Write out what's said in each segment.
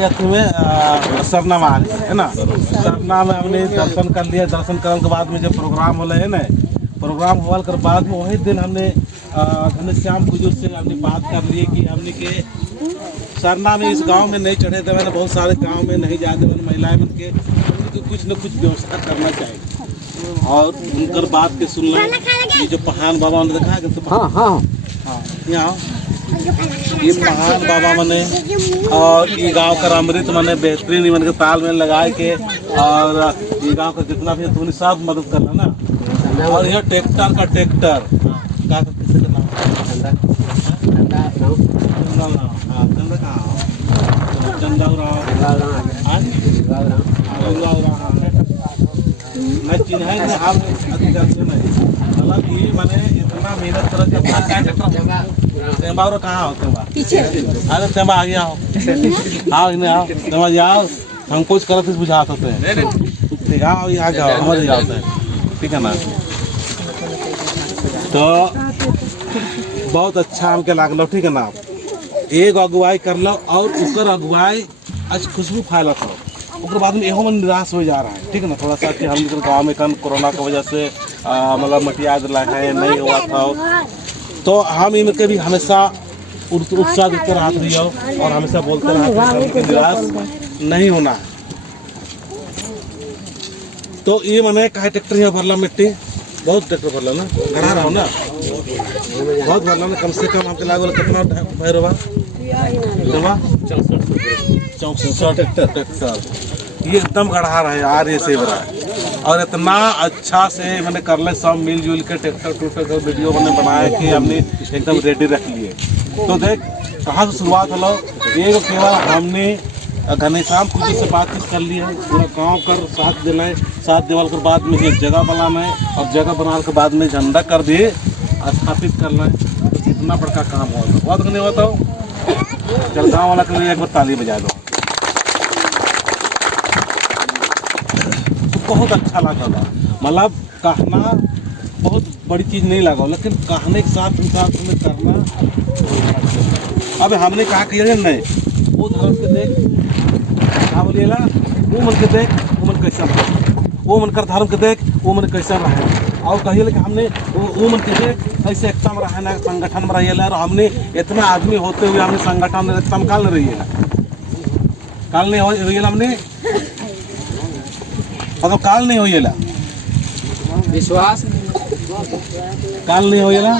गया तुम्हें सरना महाल है ना। सरना में हमने दर्शन कर लिया। दर्शन करने के बाद में जब प्रोग्राम हो है ना, प्रोग्राम होने के बाद में वही दिन हमने घनश्याम बुजुर्ग से हमने बात कर ली कि हमने के सरना में इस गांव में नहीं चढ़े थे, मैंने बहुत सारे गांव में नहीं जाते मैंने महिलाएं बन के कुछ न कुछ व्यवस्था करना चाहिए। और उनकर बात के सुन लें। ये जो पहान बाबा ने देखा है तो हाँ यहाँ ये पहान बाबा मने और ये गांव का अमृत मने बेहतरीन मन के तालमेल लगा के और ये गांव का जितना भी तुमने सब मदद करना ना। और ये ट्रैक्टर का ट्रैक्टर का किसी का नाम मतलब ये मैंने इतना मेहनत कर कहाँ हो तेमा अरे तेमा आ गया हो आओ इन्हें आओ तेमा जाओ संकोच करत बुझा सकते हैं ठीक है। यहाँ जाओ हमारे जाते हैं ठीक है ना। तो बहुत अच्छा हमके लागलो ठीक है ना। एक अगुवाई कर लो और उकर अगुवाई आज खुशबू फैला था उसके बाद में एहो मन निराश हो जा रहा है ठीक है ना। थोड़ा सा कि हम गाँव में कन कोरोना की वजह से मतलब मटिया है नहीं हुआ था, तो हम इनके भी हमेशा उत्साह देते रहते रही हो और हमेशा बोलते रहते कि निराश नहीं होना है। तो ये मैंने कहा ट्रैक्टर यहाँ भरला मिट्टी बहुत ट्रैक्टर भरला ना गढ़ा रहा हो ना बहुत भरला ना। कम से कम हमके लागल कितना भैरवा 64 ट्रैक्टर ये एकदम गढ़ा रहा है यार ये सेव रहा है। और इतना अच्छा से मैंने कर ले सब मिलजुल के ट्रैक्टर टूटर वीडियो मैंने बनाया कि हमने एकदम रेडी रख लिए। तो देख कहाँ से शुरुआत हलो ये केवल हमने घनश्याम पूजी से बातचीत कर ली है पूरा गाँव कर साथ दिलाए साथ देवल के बाद में एक जगह बनाना है और जगह बनाने के बाद में झंडा कर दिए स्थापित करना है। तो कितना बड़का काम होगा बहुत नहीं होता हो। चल गाँव वाला के लिए एक बार ताली बजा दो। बहुत अच्छा लगा था मतलब कहना बहुत बड़ी चीज़ नहीं लगा लेकिन कहने के साथ तुम्हें करना। अब हमने कहा कि नहीं वो धर्म के देख क्या बोलिए ना वो मन के देख वो मन कैसा रहे वो मन कर धर्म के देख वो मन कैसा रहे और कहिए कि हमने वो मन के देख ऐसे एकता में रहना संगठन में रहिए और हमने इतना आदमी होते हुए हमने संगठन में एकता में काल नहीं रहिएगा काल नहीं रहिएगा हमने मतलब काल नहीं होइला विश्वास काल नहीं होइला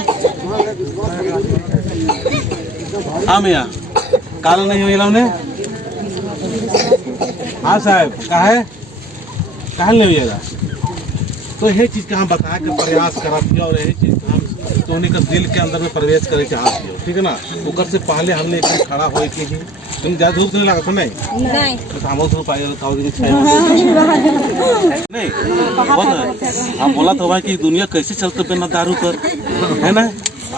हाँ भैया काल नहीं होइला हमने हाँ साहब काहे नहीं होइला। तो यही चीज़ का हम बता के प्रयास करत और यही चीज़ हम तोहनी का दिल के अंदर में प्रवेश करे चाहत हो ठीक है ना। ओकर से पहले हमने एकदम खड़ा होए के ही तुम ज़्यादा धूप नहीं लगा तो नहीं तो हम धूप पाए नहीं हम बोला तो भाई कि दुनिया कैसे चलते बिना दारू पर है ना।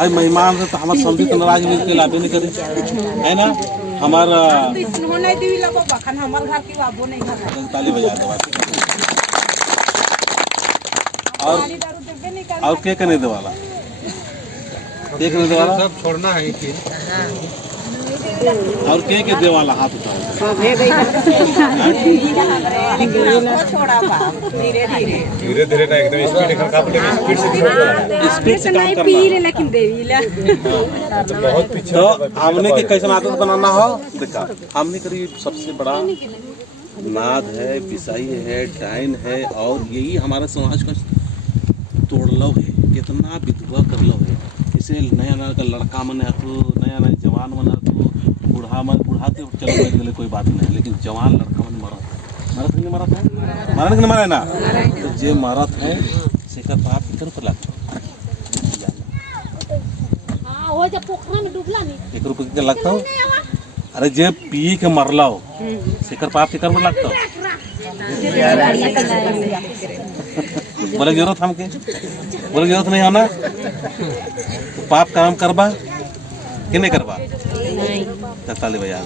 आज मेहमान है तो हमारे समझी तो नाराज मिल के लाभे नहीं करे है ना। हमारा ताली बजा दो और क्या करने दे वाला देख नहीं दे वाला सब छोड़ना है और के दे वाला हाथ उठाओ धीरे धीरे ना एकदम स्पीड से काम करना। बहुत पीछे तो हमने के कैसा आदत बनाना हो देखा हमने करीब सबसे बड़ा नाद है विषय है डाइन है और यही हमारे समाज का तोड़लो है कितना विधवा कर लो है। इसे नया नया का लड़का मन है तो नया नया जवान मन है तो बुढ़ाते चलो गए कोई बात नहीं लेकिन जवान लड़का मन मरत नहीं मरत है मरण नहीं मरे ना तो जे मरत है सेकर पाप कितने पर लगता एक रुपये के लगता हो। अरे जे पी के मरला हो सेकर पाप के कर लगता हो बोले जरूरत हमके बोले जरूरत नहीं होना तो पाप काम करबा कि नहीं करबा ताली बजा।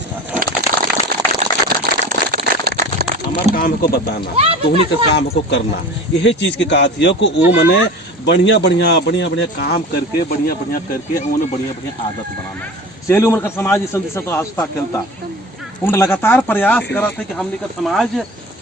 हमारा काम है को बताना तुहनी का काम है को करना यही चीज़ की कहा थी को वो मैंने बढ़िया बढ़िया बढ़िया बढ़िया काम करके बढ़िया बढ़िया करके उन्होंने बढ़िया बढ़िया आदत बनाना है। सेल उम्र का समाज इस संदेश तो आस्था खेलता उन लगातार प्रयास करा थे कि हमने का समाज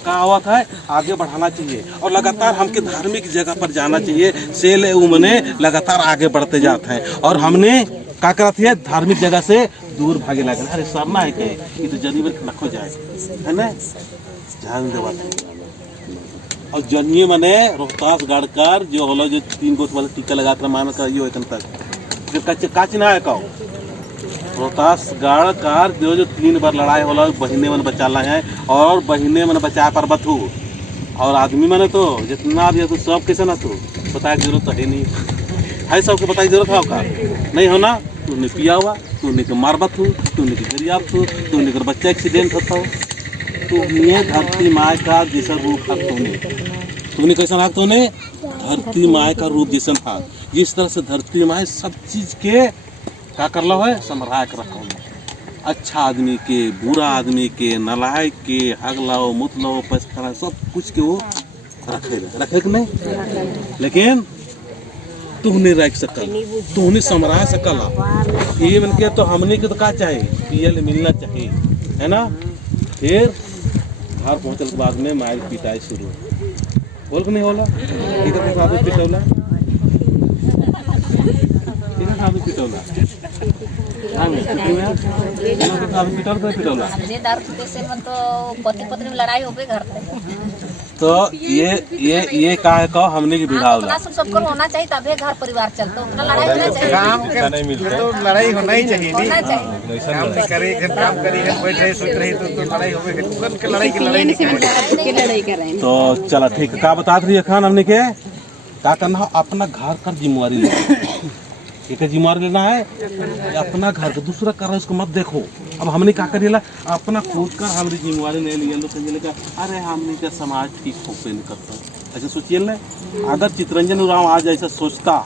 का आवत है आगे बढ़ाना चाहिए और लगातार हमके धार्मिक जगह पर जाना चाहिए। सेल उमने लगातार आगे बढ़ते जाते हैं और हमने क्या करते हैं धार्मिक जगह से दूर भागे लगे। अरे सरना है कहे ये तो जनी नखो जाए है ना ध्यान देवाते और जनिए मने रोहतास गढ़कर जो होलो जो 3 गोट वाला टीका लगा कर मान कर यो एकन तक जो काच ना है कहो रोहतास गढ़कर जो 3 बार लड़ाई होला बहिने मन बचाला है और बहिने मन बचा पर बथू और आदमी मने तो जितना भी है तो सब कैसे ना तू बताए जरूरत है नहीं है सबको बताई जरूरत है का नहीं हो ना तूने पिया हुआ तूने के मार बथू तूने के गरीब तू तूने के बच्चा एक्सीडेंट होता हो तूने धरती माँ का जैसा रूप हाथ तूने कैसा हाथ तूने धरती माँ का रूप जैसा हाथ जिस तरह से धरती माँ सब चीज के क्या कर लो है संभाल कर रखो अच्छा आदमी के बुरा आदमी के नलायक के हगलाओ मुतलाओ पछताओ सब कुछ के वो रखे कि नहीं लेकिन तू नहीं रख सकल तू नहीं संभरा सकल ये मन के तो हमने के तो क्या चाहिए पियल मिलना चाहिए है ना। फिर घर पहुंचल के बाद में मार पिटाई शुरू बोल नहीं होला इधर के साथ पिटौला इधर साथ पिटौला हां पिटौला पिटौला जे दारू के से तो पति पत्नी में लड़ाई होबे घर पे तो ये का है कहो हमने की बिगावला सबको होना चाहिए तबे घर परिवार चलता उतना लड़ाई होना चाहिए काम के नहीं मिलता तो लड़ाई होना ही चाहिए नहीं काम नहीं करे काम करी बैठे सोच रही तो लड़ाई होवे तुरंत के लड़ाई की लड़ाई कर रहे हैं तो चला ठीक है का बता रही खान हमने के क्या करना अपना घर का जिम्मेवारी लेना एक जिम्मेवारी लेना है अपना घर का दूसरा कर रहा है उसको मत देखो। अब हमने क्या करिएला अपना खोज कर हमारी जिम्मेवारी नहीं लिया लोग समझे अरे हमने क्या समाज ठीक होपे नहीं करता ऐसे सोचिए ना अगर चितरंजन उराम आज ऐसा सोचता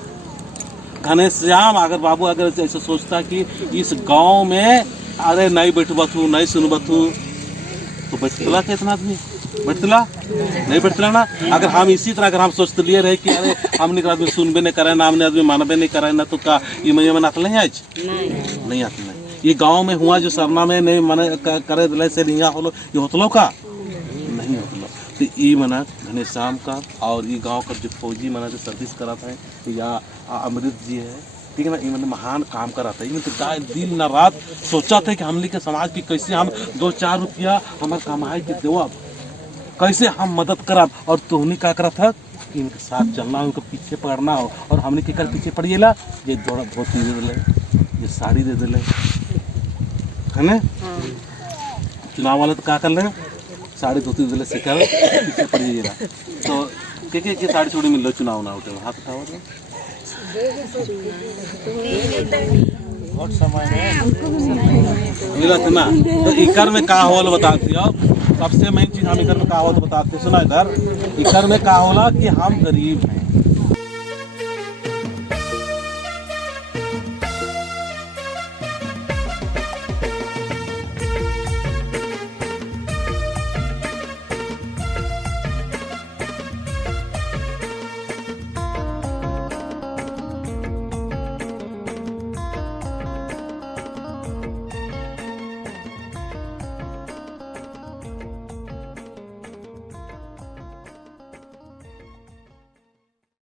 घनश्याम अगर बाबू अगर ऐसा सोचता कि इस गांव में अरे नहीं बैठबथू नहीं सुनबथू तो बैठला के इतना आदमी बैठला नहीं बैठला ना। अगर हम इसी तरह अगर हम सोचते लिए रहे कि अरे हमने आदमी सुनबे नहीं करे ना हमने आदमी मानबे नहीं करे ना तो का ये में आते नहीं आज नहीं आते नहीं ये गांव में हुआ जो सरना में नहीं माने करे दिले से नहीं होलो ये होतलो का नहीं होतलो तो ये मना घनश्याम का और ये गांव का जो फौजी मना जो सर्विस कराता है या अमृत जी है ठीक है ना ये मैंने महान काम करा था ये तो दिन न रात सोचा था कि हमने के समाज की कैसे हम 2-4 रुपया हमारे कमाई के देव कैसे हम मदद करब और तुहनी क्या करा था इनके साथ चलना उनको पीछे पड़ना हो और हमने के कर पीछे पड़िएला ये धोती दे दिले ये साड़ी दे दिले है ना चुनाव वाले तो क्या कर ले साड़ी धोती दे दिले से कर पीछे पड़िएगा तो के साड़ी चूड़ी मिल लो चुनाव ना उठे हाथ उठाओ बहुत समय मिलत ना तो इकर में का होल बताते अब सबसे मेन चीज हम इकर में का होल बताते सुना इधर इकर में का होला कि हम गरीब हैं